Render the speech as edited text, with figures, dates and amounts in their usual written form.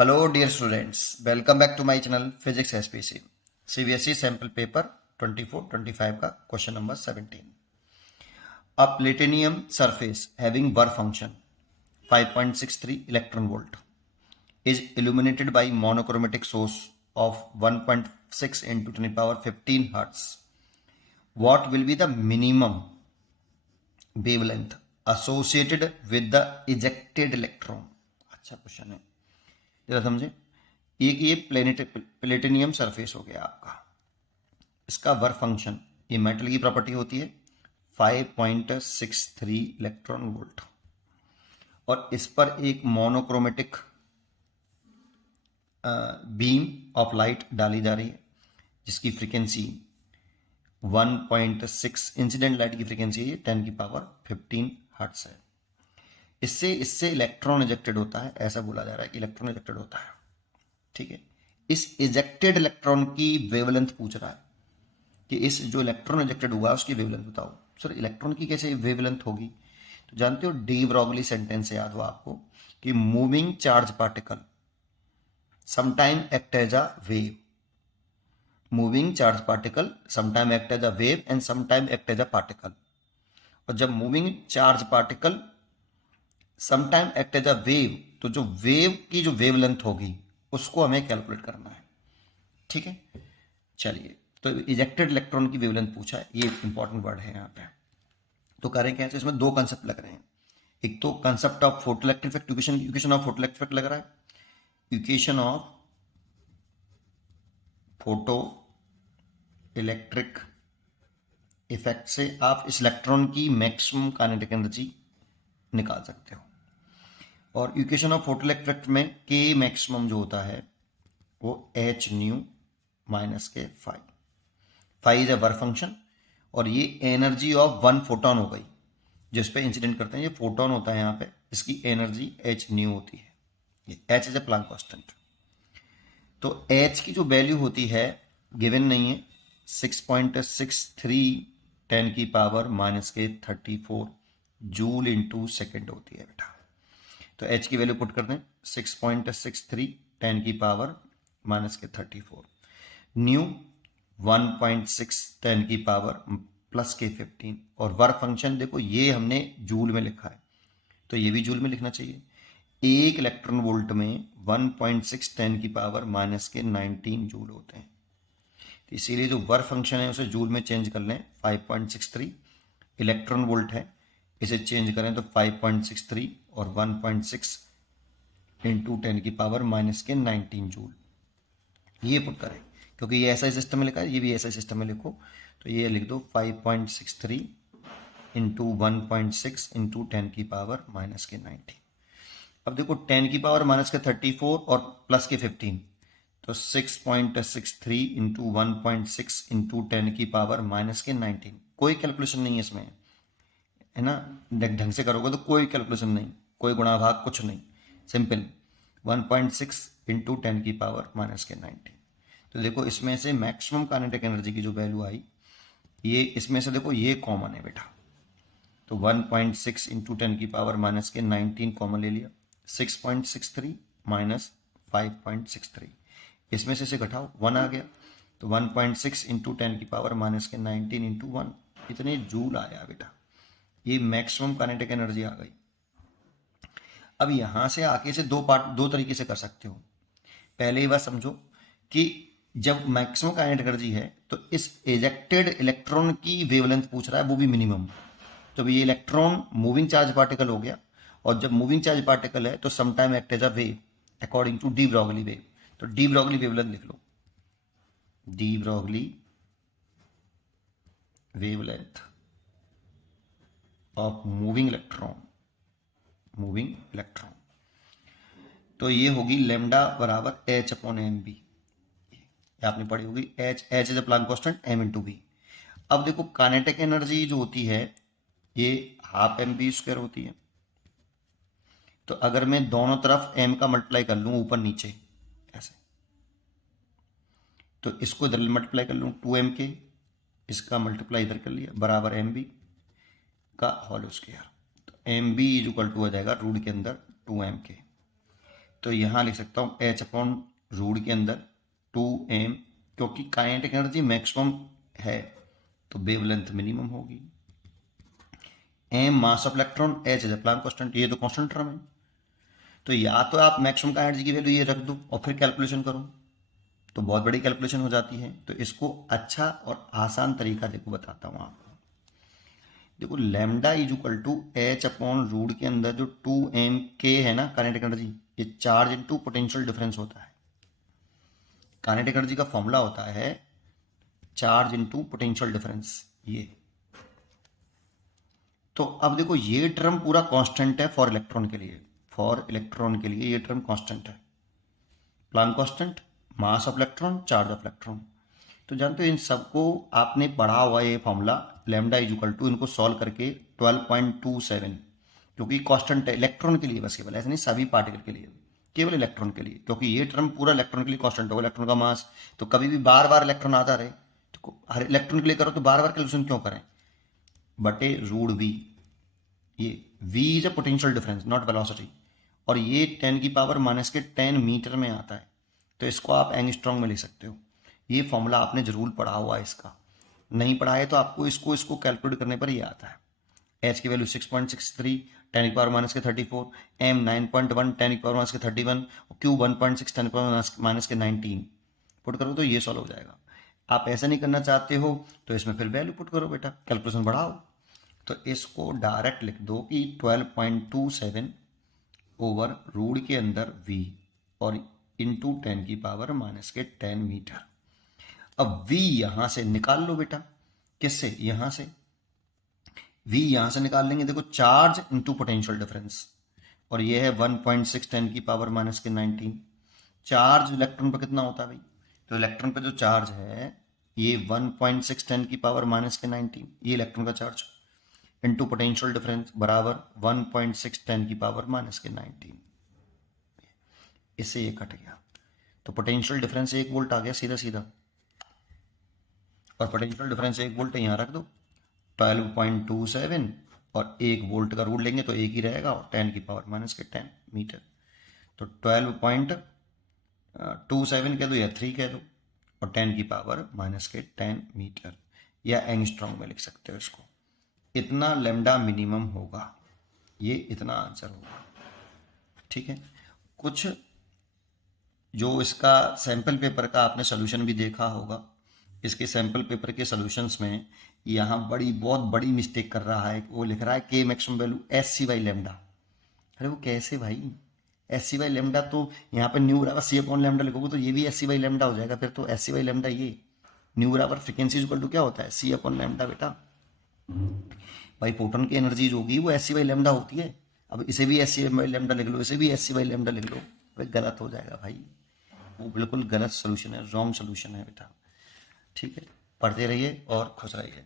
Hello dear students, welcome back to my channel Physics SPC. CBSE sample paper 24-25 का question number 17. A platinum surface having work function 5.63 electron volt is illuminated by monochromatic source of 1.6 into 10 power 15 hertz. What will be the minimum wavelength associated with the ejected electron? अच्छा question है, जरा समझे। एक ये platinum surface हो गया आपका, इसका वर्क फंक्शन, ये मेटल की प्रॉपर्टी होती है 5.63 इलेक्ट्रॉन वोल्ट, और इस पर एक मोनोक्रोमेटिक बीम ऑफ लाइट डाली जा रही है जिसकी फ्रीक्वेंसी 1.6, इंसिडेंट लाइट की फ्रीक्वेंसी है 10 की पावर 15 हर्ट्ज है। इससे इलेक्ट्रॉन इजेक्टेड होता है, ऐसा बोला जा रहा है कि इलेक्ट्रॉन इजेक्टेड होता है। ठीक है, इस इजेक्टेड इलेक्ट्रॉन की वेवलेंथ पूछ रहा है कि इस जो इलेक्ट्रॉन इजेक्टेड हुआ उसकी वेवलेंथ बताओ। सर इलेक्ट्रॉन की कैसे वेवलेंथ होगी? तो जानते हो, डी ब्रॉगली सेंटेंस याद हो आपको कि moving charge particle sometime act as a wave, moving charge particle sometime act as a wave and sometime act as a particle. और जब moving charge particle sometime act as a wave, तो जो wave की जो wavelength होगी उसको हमें calculate करना है। ठीक है, चलिए, तो इजेक्टेड इलेक्ट्रॉन की वेवलेंथ पूछा है, ये इंपॉर्टेंट वर्ड है यहाँ पे। तो करें क्या है, तो इसमें दो कंसेप्ट लग रहे हैं। एक तो concept of photoelectric effect, equation of photoelectric effect लग रहा है, equation of photo electric effect से आप इस इलेक्ट्रॉन की मैक्सिमम काइनेटिक एनर्जी निकाल सकते हो। और इक्वेशन ऑफ फोटोइलेक्ट्रिक इफेक्ट में के मैक्सिमम जो होता है वो एच न्यू माइनस के five is a work function, और ये एनर्जी ऑफ वन फोटोन हो गई जिस पे इंसिडेंट करते हैं, ये फोटोन होता है यहाँ पे, इसकी एनर्जी एच न्यू होती है, ये H is a Planck constant. तो एच की जो वैल्यू होती है गिवन नहीं है, 6.63 10 की पावर माइनस के 34 जूल इंटू सेकेंड होती है बेटा। तो एच की वैल्यू पुट कर दें 6.63 10 की पावर माइनस के 34, न्यू 1.6 10 की पावर प्लस के 15, और वर्क फंक्शन देखो ये हमने जूल में लिखा है तो ये भी जूल में लिखना चाहिए। एक इलेक्ट्रॉन वोल्ट में 1.6 10 की पावर माइनस के 19 जूल होते हैं, तो इसीलिए जो वर्क फंक्शन है उसे जूल में चेंज कर लें। 5.63 इलेक्ट्रॉन वोल्ट है, इसे चेंज करें तो 5.63 और 1.6 इंटू 10 की पावर माइनस के 19 जूल, ये पुट करें क्योंकि ये ऐसा सिस्टम में लिखा है, ये भी ऐसा सिस्टम में लिखो, तो ये लिख दो 5.63 इंटू 1.6 इंटू 10 की पावर माइनस के 19। अब देखो 10 की पावर माइनस के 34 और प्लस के 15, तो 6.63 इंटू 1.6 इंटू 10 की पावर माइनस के 19। कोई कैलकुलेशन नहीं है इसमें, है ना, ढंग से करोगे तो कोई कैलकुलेशन नहीं, कोई गुणा भाग कुछ नहीं, सिंपल 1.6 इंटू 10 की पावर माइनस के 19। तो देखो इसमें से मैक्सिमम काइनेटिक एनर्जी की जो वैल्यू आई, ये इसमें से देखो ये कॉमन है बेटा, तो 1.6 इंटू 10 की पावर माइनस के 19 कॉमन ले लिया, 6.63 माइनस 5.63, इसमें से घटाओ 1 आ गया, तो 1.6 इंटू 10 की पावर माइनस के 19 इंटू 1, इतने जूल आया बेटा, ये मैक्सिमम काइनेटिक एनर्जी आ गई। अब यहां से आके से दो तरीके से कर सकते हो। पहले ही बात समझो कि जब मैक्सिमम काइनेटिक एनर्जी है तो इस एजेक्टेड इलेक्ट्रॉन की वेवलेंथ पूछ रहा है, वो भी मिनिमम। तो ये इलेक्ट्रॉन मूविंग चार्ज पार्टिकल हो गया, और जब मूविंग चार्ज पार्टिकल है तो sometime act as a wave according to de Broglie wave. तो डी ब्रॉगली वेवलेंथ लिख लो, de Broglie wavelength of moving electron, तो ये होगी लेमडा बराबर एच अपॉन एम बी, आपने पढ़ी होगी, H is a Planck constant M into B. अब देखो काइनेटिक एनर्जी जो होती है ये हाफ एम बी स्क्वायर होती है, तो अगर मैं दोनों तरफ m का मल्टीप्लाई कर लूँ ऊपर नीचे ऐसे, तो इसको इधर मल्टीप्लाई कर लूँ 2m के, इसका मल्टीप्लाई इधर कर लिया बराबर एम बी का होल स्क्वायर, तो M B is equal to हो जाएगा रूट के अंदर 2m के। तो यहाँ लिख सकता हूँ एच अपॉन रूट के अंदर 2m, क्योंकि काइनेटिक एनर्जी मैक्सिमम है तो वेवलेंथ मिनिमम होगी। m mass of electron, h is Planck constant, ये तो कांस्टेंट टर्म है। तो या तो आप मैक्सिमम का एनर्जी की वैल्यू ये रख दो और फिर कैलकुलेशन करो, तो बहुत बड़ी कैलकुलेशन हो जाती है। तो इसको अच्छा और आसान तरीका देखो बताता हूँ आपको। देखो lambda is equal to H upon root के अंदर जो 2m k है ना काइनेटिक एनर्जी, ये चार्ज इनटू पोटेंशियल डिफरेंस होता है। काइनेटिक एनर्जी का फॉर्मूला होता है चार्ज इनटू पोटेंशियल डिफरेंस ये। तो अब देखो ये टर्म पूरा कांस्टेंट है फॉर इलेक्ट्रॉन के लिए, फॉर इलेक्ट्रॉन के लिए ये टर्म कांस्टेंट है। Planck constant, mass of electron, charge of electron. तो जानते हो इन सबको आपने पढ़ा हुआ ये formula lambda is equal to, इनको सॉल्व करके 12.27, क्योंकि कांस्टेंट है इलेक्ट्रॉन के लिए बस, केवल ऐसा नहीं सभी पार्टिकल के लिए, केवल इलेक्ट्रॉन के लिए, क्योंकि ये टर्म पूरा इलेक्ट्रॉन के लिए कांस्टेंट होगा। इलेक्ट्रॉन का मास तो कभी भी बार बार इलेक्ट्रॉन आता रहे, तो हर इलेक्ट्रॉन के लिए करो तो बार बार कैलकुलेशन क्यों करें, बटे रूट वी। ये v is a potential difference not velocity, और ये 10 की पावर माइनस के 10 मीटर में आता है, तो इसको आप एंगस्ट्रॉम में लिख सकते हो। ये फॉर्मूला आपने जरूर पढ़ा हुआ है, इसका नहीं पढ़ा है तो आपको इसको कैलकुलेट करने पर ये आता है। h की वैल्यू 6.63, 10 की पावर माइनस के 34, m 9.1, 10 की पावर माइनस के 31, q 1.6, 10 की पावर माइनस के 19 पुट करो तो ये सॉल्व हो जाएगा। आप ऐसा नहीं करना चाहते हो तो इसमें फिर वैल्यू पुट करो बेटा, कैलकुलेशन बढ़ाओ। तो इसको डायरेक्ट लिख दो कि 12.27 ओवर रूट के अंदर v और इंटू 10 की पावर माइनस के 10 मीटर। अब v यहां से निकाल लो बेटा, किससे, यहां से v यहां से निकाल लेंगे। देखो चार्ज इंटू पोटेंशियल डिफरेंस, और ये है 1.6 10 की पावर माइनस के 19। चार्ज इलेक्ट्रॉन पर कितना होता है भाई, तो इलेक्ट्रॉन पर जो चार्ज है ये 1.6 10 की पावर माइनस के 19, ये इलेक्ट्रॉन का चार्ज, इंटू पोटेंशियल डिफरेंस बराबर 1.6 10 की पावर माइनस के 19। इससे ये कट गया, तो पोटेंशियल डिफरेंस 1 वोल्ट आ गया सीधा सीधा, और पोटेंशियल डिफरेंस 1 वोल्ट यहाँ रख दो, 12.27 और 1 वोल्ट का रूट लेंगे तो एक ही रहेगा, और 10 की पावर माइनस के 10 मीटर। तो 12.27 कह दो या 3 कह दो, और 10 की पावर माइनस के 10 मीटर, या एंगस्ट्रॉम में लिख सकते हो इसको। इतना लैम्डा मिनिमम होगा, ये इतना आंसर होगा। ठीक है, कुछ जो इसका सैंपल पेपर का आपने सोल्यूशन भी देखा होगा, इसके सैंपल पेपर के सॉल्यूशंस में यहाँ बहुत बड़ी मिस्टेक कर रहा है। वो लिख रहा है के maximum value S C by lambda. अरे वो कैसे भाई, एस सी बाई लेमडा तो यहाँ पे न्यू बराबर सी अपॉन लेमडा लिखोगे तो ये भी एस सी बाई लेमडा हो जाएगा, फिर तो एस सी बाई लेमडा ये न्यू बराबर फ्रिक्वेंसी इक्वल टू क्या होता है, सी अपॉन लेमडा बेटा। भाई फोटोन की एनर्जी जो होगी वो एस सी बाई लेमडा होती है। अब इसे भी एस सी बाई लेमडा लिख लो, इसे भी एस सी बाई लेमडा लिख लो, भाई गलत हो जाएगा भाई, वो बिल्कुल गलत सोल्यूशन है, रॉन्ग सोल्यूशन है बेटा। ठीक है, पढ़ते रहिए और खुश रहिए।